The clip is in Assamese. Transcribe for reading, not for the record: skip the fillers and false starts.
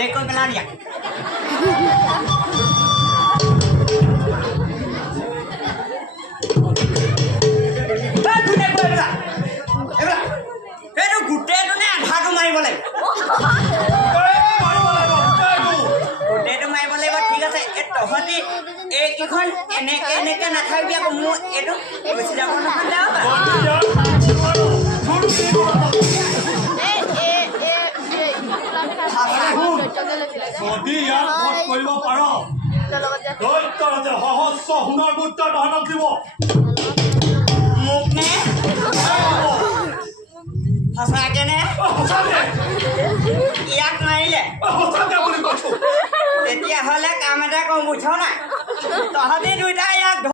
Để con cái lan nhỉ? যদি ইয়াত ভোট কৰিব পাৰ তই সহস্ৰ সোণৰ মুদ্ৰা তাহাঁতক দিব মোক নে সঁচাকে নে ইয়াক মাৰিলে তেতিয়াহ'লে কাম এটা কওঁ বুঝ নাই তহঁতি দুইটা ইয়াক